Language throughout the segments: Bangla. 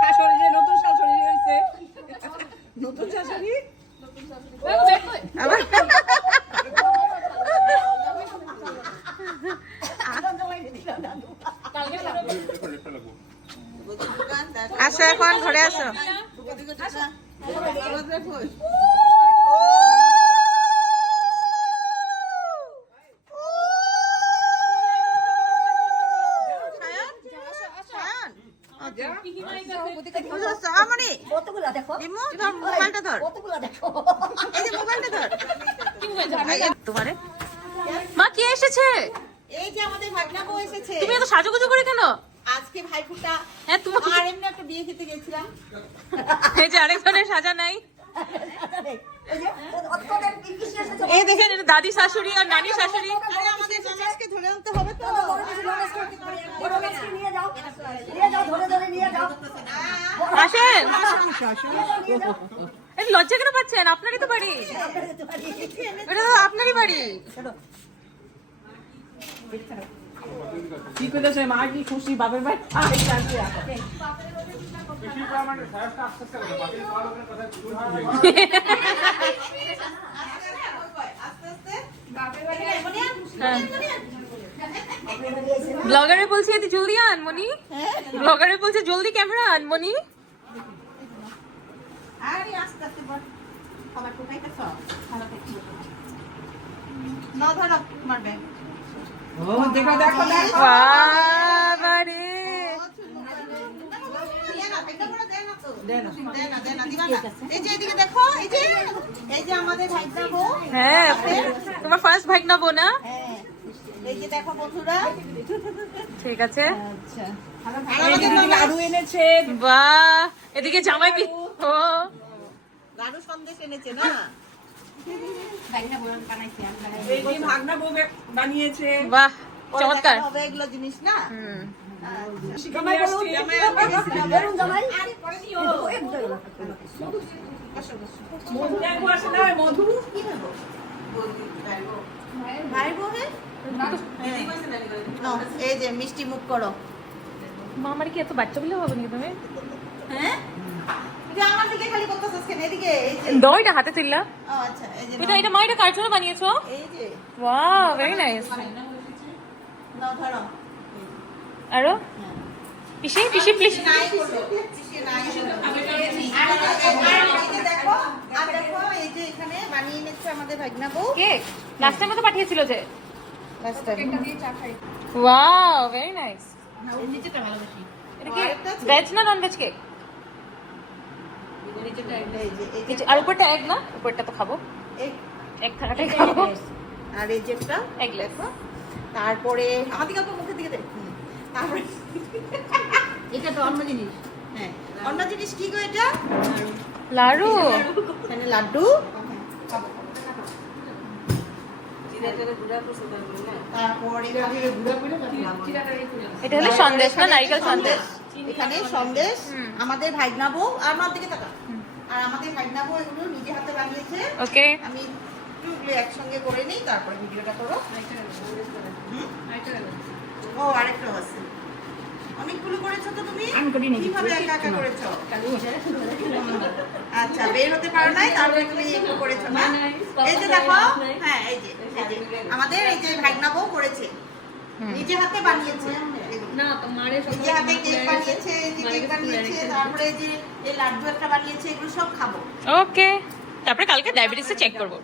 শাশুড়ি যে নতুন শাশুড়ি হয়েছে। নতুন শাশুড়ি? আবার? আসো এখন ঘরে আসো। মোবাইলটা ধর। এই যে মোবাইলটা ধর। তোমারে? মা কে এসেছে? এই যে আমাদের ভাগনা বউ এসেছে। তুমি এত সাজুগুজু করে কেন? আজকে ভাইফোঁটা হ্যাঁ তোমার আর এমনি একটা বিয়ে খেতে গেছিলাম। এই যে আরেকজনের সাজা নাই। এই দেখে দাদি শাশুড়ি আর নানি শাশুড়ি। আমাদের সমাজকে ধরে আনতে হবে তো। আসেন এই লজ্জা কেন পাচ্ছেন? আপনারই তো বাড়ি। এটা তো আপনারই বাড়ি। কি করেছে মা কি খুশি? বাপের ভাই আই শান্তি আছে ব্লগারে বলছি এতে জলদি আন মনি। ব্লগারে বলছে জলদি ক্যামেরা আন মনি। আরে আস্তে আস্তে বল। খাবার কোথায় সব না ধরো তোমার ব্যাগ ও দেখো দেখো দেখো। বাবারে। এই যে এদিকে দেখো এই যে এই যে আমাদের ভাইটা বউ। হ্যাঁ তোমার ফার্স্ট ভাইক না? বোনা হ্যাঁ। এই যে দেখো বন্ধুরা। ঠিক আছে। দিদি লাড়ু এনেছে। বাহ এদিকে জামাই কি ও। লাড়ু সন্দেশ এনেছে না? এই যে ভাগনা বউ বানিয়েছে। বাহ চমৎকার। হবে এগুলো জিনিস না? হুম। মধু এই যে মিষ্টি মুখ করো। মামার কি এত বাচ্চা বলে হবে তুমি? হ্যাঁ এই যে আমার দিকে খালি করতেছিস কেন এদিকে এই যে। দাও এটা হাতে তুললা। আচ্ছা এই এটা নাও। এটা মা এটা কার জন্য বানিয়েছো? এই যে। ওয়াও ভেরি নাইস আরও? পিসি পিসি প্লিজ নাই করো পিছিয়ে নাই করো। আর আর এই যে দেখো আর দেখো এই যে এখানে বানিয়ে এনেছে আমাদের ভাগনা বউ। কেক লাস্ট টাইম তো পাঠিয়েছিল যে। Last time wow very nice এটা কি ভেজ না নন ভেজ কেক আর উপরটা এগ না? উপরটা তো খাব। এই এগ থাকাটাই খাব। আর এই এগলেস তারপরে আমার দিকে আপু মুখের দিকে দেখ। তারপরে এটা তো অন্য জিনিস। হ্যাঁ অন্য জিনিস কি গো এটা? লাড়ু। মানে লাড্ডু। এটা হলো সন্দেশ না? নারকেল সন্দেশ এখানে সন্দেশ আমাদের ভাইগনা বউ আর আমার দিকে তাকা আর আমাদের ভাইগনা বউ এগুলো নিজে হাতে বানিয়েছে। ওকে। আমি একটু একসঙ্গে করে নিই তারপরে ভিডিওটা করো। ও আরেকটাও আছে। অনেকগুলো করেছ তো তুমি? আমি করিনি। কীভাবে একা একা করেছ? আচ্ছা বের হতে পারো নাই তারপরে তুমি এগুলো করেছ না? এই যে দেখো হ্যাঁ এই যে এই যে। আমাদের এই যে ভাগনা বউ করেছে। নিজে হাতে বানিয়েছে। না তো মারে নিজে হাতে কেক বানিয়েছে এই যে কেক বানিয়েছে তারপরে এই যে এই লাড্ডু একটা বানিয়েছে এগুলো সব খাব। ওকে। তারপরে কালকে ডায়াবেটিসটা চেক করব।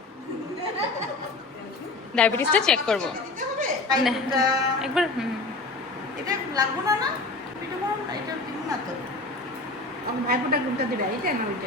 ডায়াবেটিসটা চেক করব। একবার হুম। এটা লাগবো না না? এটা এটা দিব না তো। ভাইফোঁটা করতে দিবে এটা না ওইটা।